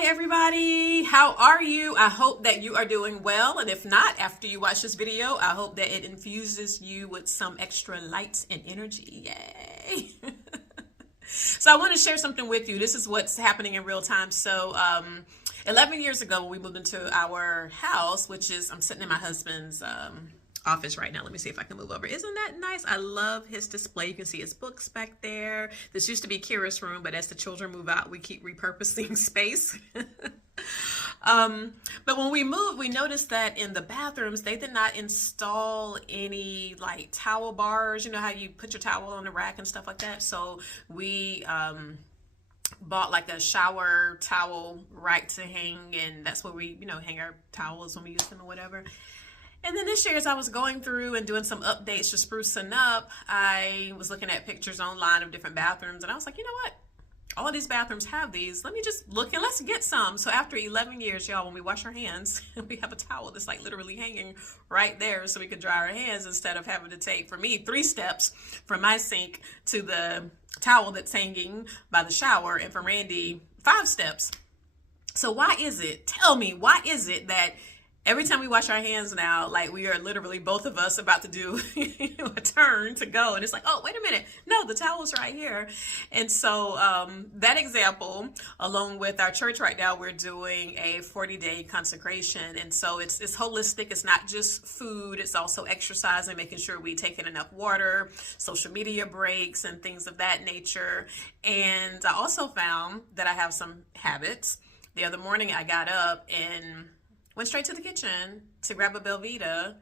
Hi, everybody. How are you? I hope that you are doing well. And if not, after you watch this video, I hope that it infuses you with some extra light and energy. Yay. So I want to share something with you. This is what's happening in real time. So 11 years ago, when we moved into our house, which is, I'm sitting in my husband's office right now. Let me see if I can move over. Isn't that nice? I love his display. You can see his books back there. This used to be Kira's room, but as the children move out, we keep repurposing space. But when we moved, we noticed that in the bathrooms, they did not install any like towel bars. You know how you put your towel on the rack and stuff like that. So we bought like a shower towel rack to hang, and that's where we, hang our towels when we use them or whatever. And then this year, as I was going through and doing some updates to sprucing up, I was looking at pictures online of different bathrooms, and I was like, you know what? All of these bathrooms have these. Let me just look and let's get some. So after 11 years, y'all, when we wash our hands, we have a towel that's like literally hanging right there so we can dry our hands instead of having to take, for me, 3 steps from my sink to the towel that's hanging by the shower, and for Randy, 5 steps. So why is it, tell me, why is it that every time we wash our hands now, like we are literally both of us about to do a turn to go, and it's like, oh, wait a minute, no, the towel's right here. And so that example, along with our church right now, we're doing a 40-day consecration, and so it's holistic. It's not just food, it's also exercising, making sure we take in enough water, social media breaks, and things of that nature. And I also found that I have some habits. The other morning I got up and went straight to the kitchen to grab a Belvita,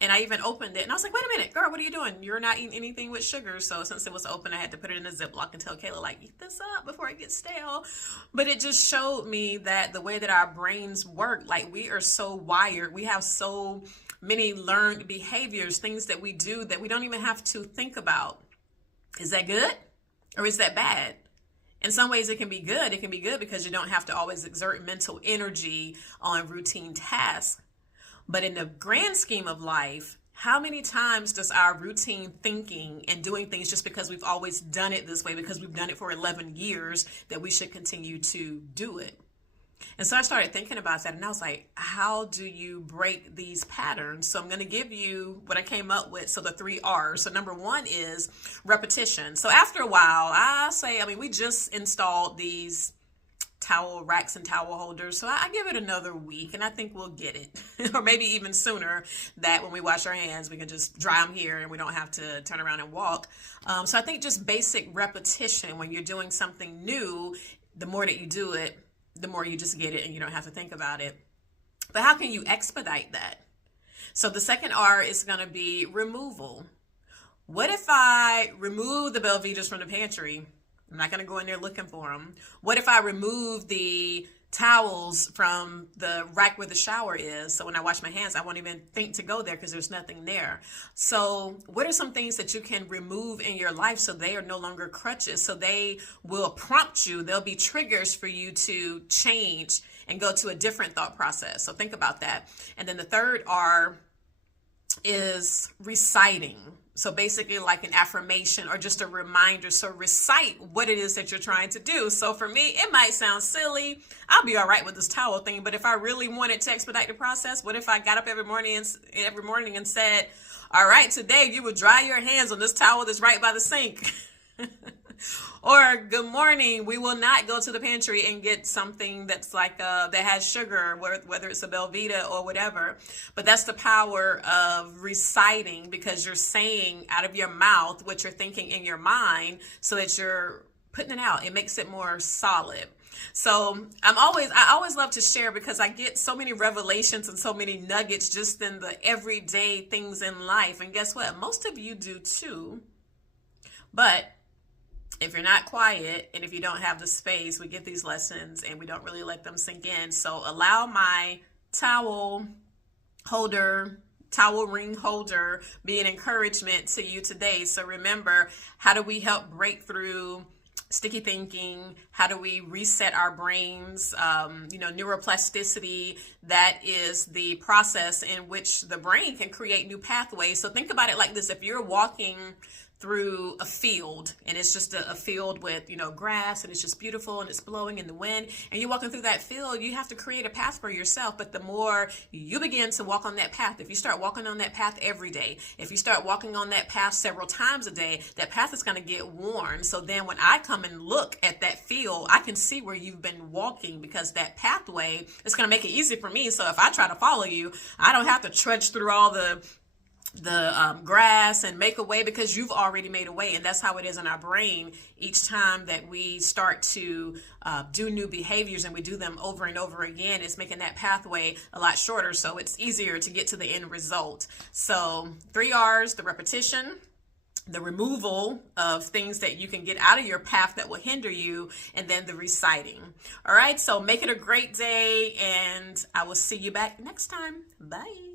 and I even opened it, and I was like, wait a minute, girl, what are you doing? You're not eating anything with sugar. So since it was open, I had to put it in a Ziploc and tell Kayla, like, eat this up before it gets stale. But it just showed me that the way that our brains work, like we are so wired, we have so many learned behaviors, things that we do that we don't even have to think about. Is that good or is that bad? In some ways, it can be good. It can be good because you don't have to always exert mental energy on routine tasks. But in the grand scheme of life, how many times does our routine thinking and doing things just because we've always done it this way, because we've done it for 11 years, that we should continue to do it? And so I started thinking about that, and I was like, how do you break these patterns? So I'm going to give you what I came up with. So the 3 R's. So number 1 is repetition. So after a while, we just installed these towel racks and towel holders. So I give it another week, and I think we'll get it. Or maybe even sooner, that when we wash our hands, we can just dry them here and we don't have to turn around and walk. So I think just basic repetition, when you're doing something new, the more that you do it, the more you just get it and you don't have to think about it. But how can you expedite that? So the second R is going to be removal. What if I remove the Belvitas from the pantry? I'm not going to go in there looking for them. What if I remove the towels from the rack where the shower is? So when I wash my hands, I won't even think to go there because there's nothing there. So what are some things that you can remove in your life so they are no longer crutches? So they will prompt you. They'll be triggers for you to change and go to a different thought process. So think about that. And then the third R is reciting. So basically like an affirmation or just a reminder. So recite what it is that you're trying to do. So for me, it might sound silly. I'll be all right with this towel thing. But if I really wanted to expedite the process, what if I got up every morning and said, all right, today you will dry your hands on this towel that's right by the sink. Or good morning, we will not go to the pantry and get something that's like that has sugar, whether it's a Belvita or whatever. But that's the power of reciting, because you're saying out of your mouth what you're thinking in your mind, so that you're putting it out. It makes it more solid. So I always love to share, because I get so many revelations and so many nuggets just in the everyday things in life. And guess what? Most of you do too. But if you're not quiet and if you don't have the space, we get these lessons and we don't really let them sink in. So allow my towel ring holder be an encouragement to you today. So remember, how do we help break through sticky thinking? How do we reset our brains? Neuroplasticity, that is the process in which the brain can create new pathways. So think about it like this. If you're walking through a field, and it's just a field with, you know, grass, and it's just beautiful, and it's blowing in the wind, and you're walking through that field. You have to create a path for yourself. But the more you begin to walk on that path, if you start walking on that path every day, if you start walking on that path several times a day, that path is going to get worn. So then when I come and look at that field, I can see where you've been walking, because that pathway is going to make it easy for me. So if I try to follow you, I don't have to trudge through all the grass and make a way, because you've already made a way. And that's how it is in our brain. Each time that we start to do new behaviors, and we do them over and over again, it's making that pathway a lot shorter, so it's easier to get to the end result. So 3 R's: the repetition, the removal of things that you can get out of your path that will hinder you, and then the reciting. All right, so make it a great day, and I will see you back next time. Bye.